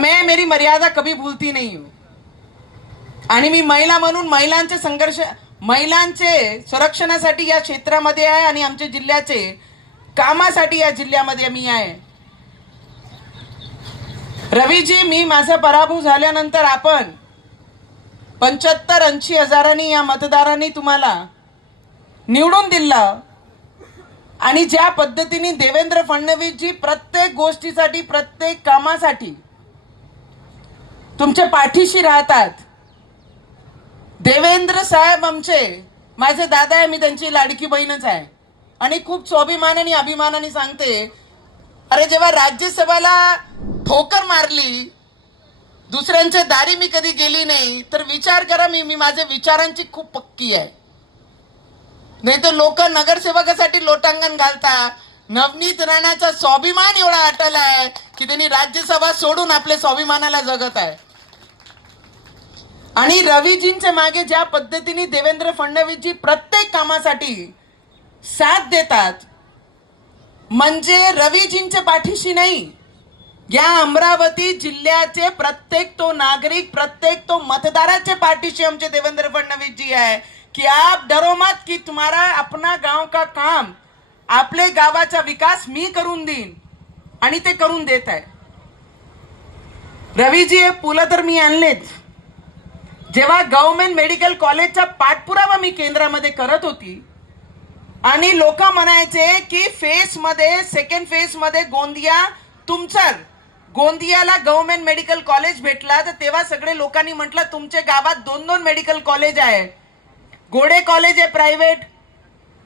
मैं मेरी मर्यादा कभी भूलती नहीं हूं आणि मी महिला म्हणून महिलांचे संघर्ष महिलांचे संरक्षणासाठी या क्षेत्रामध्ये आहे आणि आमच्या जिल्ह्याचे कामासाठी या जिल्ह्यामध्ये मी आहे. रवीजी, मी माझा पराभव झाल्यानंतर आपण 75-80 हजारांनी या मतदारांनी तुम्हाला निवडून दिला आणि ज्या पद्धतीने देवेंद्र फडणवीसजी प्रत्येक गोष्टीसाठी प्रत्येक कामासाठी तुमच्या पाठीशी राहतात. देवेंद्र साहेब आमचे माझे दादा आहे, मी त्यांची लाडकी बहीणच आहे आणि खूप स्वाभिमानाने अभिमानाने सांगते, अरे जेव्हा राज्यसभेला ठोकर मारली, दुसऱ्यांच्या दारी मी कधी गेली नाही, तर विचार करा मी माझ्या विचारांची खूप पक्की आहे. नाही तर लोक नगरसेवकासाठी लोटांगण घालतात. नवनीत राणाचा स्वाभिमान एवढा अटल आहे की त्यांनी राज्यसभा सोडून आपल्या स्वाभिमानाला जगत आहे. आणि रवीजींच्या मागे ज्या पद्धतीने देवेंद्र फडणवीसजी प्रत्येक कामासाठी साथ देतात, म्हणजे रवीजींच्या पाठीशी नाही, या अमरावती जिल्ह्याचे प्रत्येक तो नागरिक, प्रत्येक तो मतदाराचे पाठीशी आमचे देवेंद्र फडणवीस जी है कि आप डरो मत कि तुम्हारा अपना गांव का काम, आपले गावाचा विकास मी करून देईन आणि ते करून देत आहे. रवीजी, हे पुलं तर मी आणलेच. जेव्हा गव्हर्नमेंट मेडिकल कॉलेजचा पाठपुरावा मी केंद्रामध्ये करत होती आणि लोक म्हणायचे की फेस मध्ये, सेकंड फेस मध्ये गोंदिया तुमचं, गोंदियाला गव्हर्नमेंट मेडिकल कॉलेज भेटला, तर तेव्हा सगळे लोकांनी म्हटलं तुमच्या गावात 2-2 मेडिकल कॉलेज आहे. गोडे कॉलेज आहे प्रायव्हेट,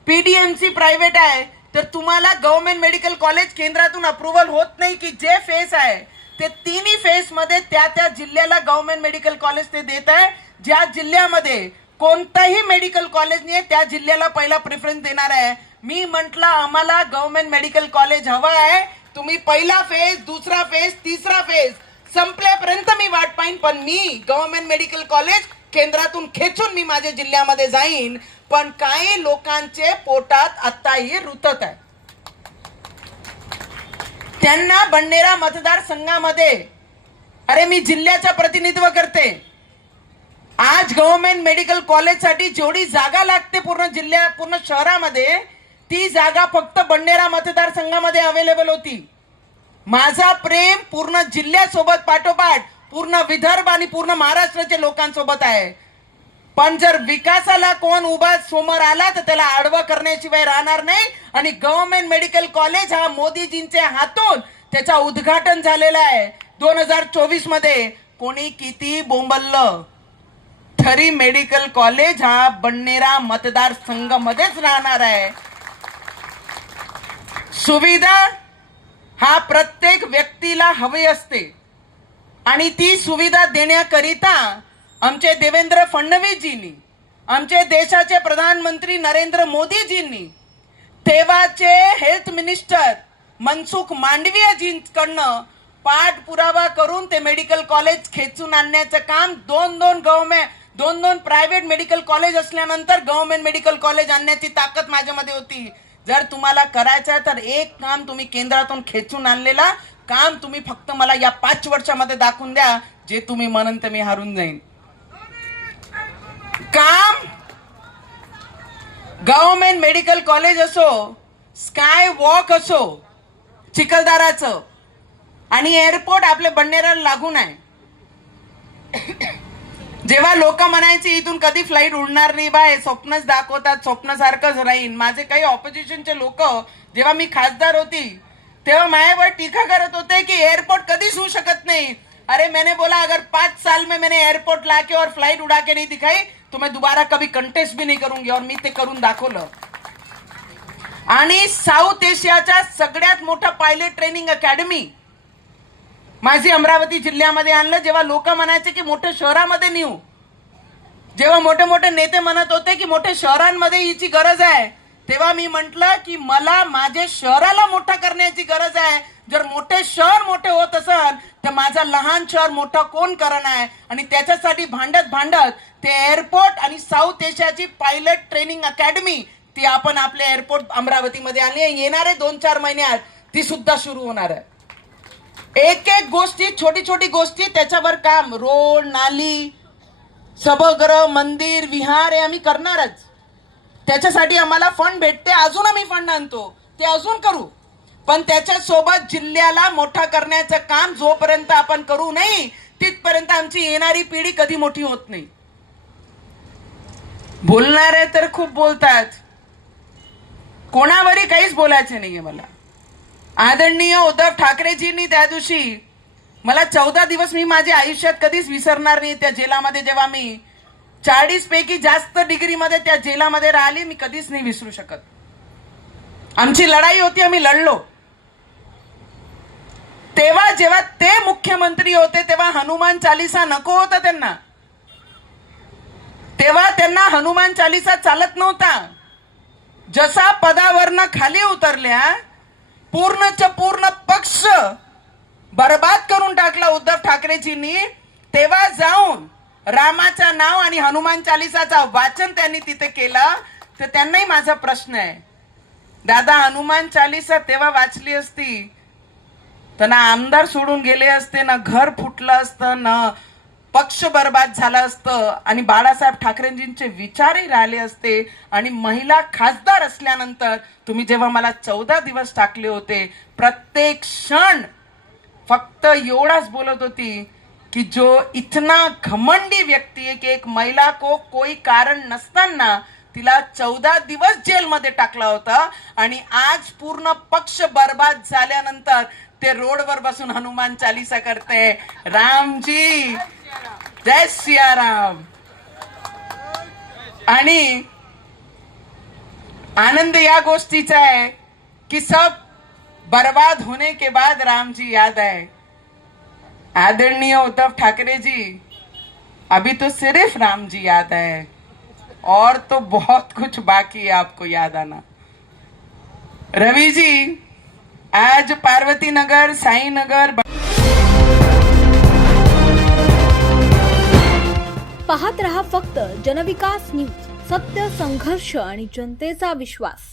पीडीएमसी प्रायव्हेट आहे, तर तुम्हाला गव्हर्नमेंट मेडिकल कॉलेज केंद्रातून अप्रुव्हल होत नाही की जे फेस आहे ते तिन्ही फेस मध्ये त्या जिल्ह्याला गव्हर्नमेंट मेडिकल कॉलेज ते देत आहे. ज्या जिल्ह्यामध्ये कोणताही मेडिकल कॉलेज नाही त्या जिल्ह्याला पहिला प्रेफरन्स देणार आहे. मी म्हटलं आम्हाला गव्हर्नमेंट मेडिकल कॉलेज हवं आहे, तुम्ही पहिला फेज, दुसरा फेज, तिसरा फेज संपल्यापर्यंत मी वाट पाहिन, पण मी गव्हर्नमेंट मेडिकल कॉलेज केंद्रातून खेचून मी माझ्या जिल्ह्यामध्ये जाईन. पण काही लोकांचे पोटात आताही रुतत आहे. त्यांना बंडेरा मतदारसंघामध्ये, अरे मी जिल्ह्याचं प्रतिनिधित्व करते, आज गव्हर्नमेंट मेडिकल कॉलेज साठी जेवढी जागा लागते पूर्ण जिल्ह्या, पूर्ण शहरामध्ये, ती जागा फक्त बंडेरा मतदारसंघामध्ये अवेलेबल होती. माझा प्रेम पूर्ण जिल्ह्यासोबत पाठोपाठ पूर्ण विदर्भ आणि पूर्ण महाराष्ट्राच्या लोकांसोबत आहे. पण जर विकासाला कोण उभा समोर आला तर त्याला आडवा करण्याशिवाय राहणार नाही. आणि गव्हर्नमेंट मेडिकल कॉलेज हा मोदीजींच्या हातून त्याचा उद्घाटन झालेला आहे. 2024 मध्ये कोणी किती बोंबललं तरी मेडिकल कॉलेज हा बंडेरा मतदारसंघामध्येच राहणार आहे. सुविधा हा प्रत्येक व्यक्तीला हवी असते आणि ती सुविधा देण्याकरिता आमचे देवेंद्र फडणवीसजींनी, आमचे देशाचे प्रधानमंत्री नरेंद्र मोदीजींनी, तेव्हाचे हेल्थ मिनिस्टर मनसुख मांडवीयजींकडनं पाठपुरावा करून ते मेडिकल कॉलेज खेचून आणण्याचं काम, 2-2 प्रायव्हेट मेडिकल कॉलेज असल्यानंतर गव्हर्नमेंट मेडिकल कॉलेज आणण्याची ताकद माझ्यामध्ये होती. जर तुम्हाला करायचं तर एक काम तुम्ही केंद्रातून खेचून आणलेला काम तुम्ही फक्त मला या 5 वर्षामध्ये दाखवून द्या, जे तुम्ही म्हणून ते मी हारून जाईन. काम गव्हर्नमेंट मेडिकल कॉलेज असो, स्काय वॉक असो चिखलदराचं, आणि एअरपोर्ट आपल्या बंडेराला लागून आहे. जेव्हा लोक म्हणायचे इथून कधी फ्लाईट उडणार नाही बा, हे स्वप्नच दाखवतात, स्वप्नासारखंच राहीन. माझे काही ऑपोजिशनचे लोक जेव्हा मी खासदार होती तेव्हा माझ्यावर टीका करत होते की एयरपोर्ट कधीच होऊ शकत नाही. अरे मैंने बोला अगर 5 साल में मैंने एयरपोर्ट लाके और फ्लाइट उड़ा के नहीं दिखाई तो मैं दोबारा कभी कंटेस्ट भी नहीं करूंगी. और मी ते करून दाखवलं. आणि साऊथ एशियाचा सगळ्यात मोठा पायलट ट्रेनिंग अकॅडमी माझी अमरावती जिल्ह्यामध्ये आणलं. जेव्हा लोक म्हणायचे की मोठ्या शहरामध्ये नेऊ, जेव्हा मोठे मोठे नेते म्हणत होते की मोठ्या शहरांमध्ये हिची गरज आहे, तेव्हा मी म्हटलं की मला माझ्या शहराला मोठा करण्याची गरज आहे. जर मोठे शहर मोठे होत असेल तर माझा लहान शहर मोठा कोण करणार. आणि त्याच्यासाठी भांडत भांडत ते एअरपोर्ट आणि साऊथ एशियाची पायलट ट्रेनिंग अकॅडमी ती आपण आपल्या एअरपोर्ट अमरावतीमध्ये आणली. येणारे 2-4 महिन्यात ती सुद्धा सुरू होणार आहे. एक एक गोष्टी, छोटी छोटी गोष्टी त्याच्यावर काम, रोड, नाली, सभागृह, मंदिर, विहार हे आम्ही करणारच. त्याच्यासाठी आम्हाला फंड भेटते, अजून आम्ही फंड आणतो, ते अजून करू. पण त्याच्या सोबत जिल्ह्याला मोठा करण्याचं काम जोपर्यंत आपण करू नाही तिथपर्यंत आमची येणारी पिढी कधी मोठी होत नाही. बोलणारे तर खूप बोलतात, कोणावरही काहीच बोलायचे नाहीये मला. आदरणीय उद्धव ठाकरेजींनी त्या दिवशी मला 14 दिवस मी माझ्या आयुष्यात कधीच विसरणार नाही. त्या जेलामध्ये जेव्हा मी 40 पैकी जास्त डिग्रीमध्ये त्या जेलामध्ये राहिली, मी कधीच नाही विसरू शकत. आमची लढाई होती, आम्ही लढलो. तेव्हा जेव्हा ते मुख्यमंत्री होते तेव्हा हनुमान चालीसा नको होता त्यांना. तेव्हा त्यांना हनुमान चालीसा चालत नव्हता. जसा पदावरनं खाली उतरल्या, पूर्णच्या पूर्ण पक्ष बर्बाद करून टाकला उद्धव ठाकरेजींनी. तेव्हा जाऊन रामाचं नाव आणि हनुमान चालीसाचा वाचन त्यांनी तिथे केलं. तर त्यांनाही माझा प्रश्न आहे, दादा हनुमान चालीसा तेव्हा वाचली असती तर ना आमदार सोडून गेले असते, ना घर फुटलं असतं, ना पक्ष बर्बाद झाला असतं, आणि बाळासाहेब ठाकरेंजींचे विचारही राहिले असते. आणि महिला खासदार असल्यानंतर तुम्ही जेव्हा मला 14 दिवस टाकले होते, प्रत्येक क्षण फक्त एवढाच बोलत होती कि जो इतना घमंडी व्यक्ती है कि एक महिला को कोई कारण नसताना तिला 14 दिवस जेलमध्ये टाकला होता. आणि आज पूर्ण पक्ष बर्बाद झाल्यानंतर ते रोडवर बसून हनुमान चालीसा करते, रामजी जय सियाराम. आणि आनंद या गोष्टीचा है कि सब बर्बाद होने के बाद राम जी याद आए. आदरणीय उद्धव ठाकरे जी, अभी तो सिर्फ राम जी याद आए, और तो बहुत कुछ बाकी है आपको याद आना. रवि जी, आज पार्वती नगर, साई नगर. पाहत रहा फक्त जनविकास न्यूज, सत्य, संघर्ष आणि जनतेचा विश्वास.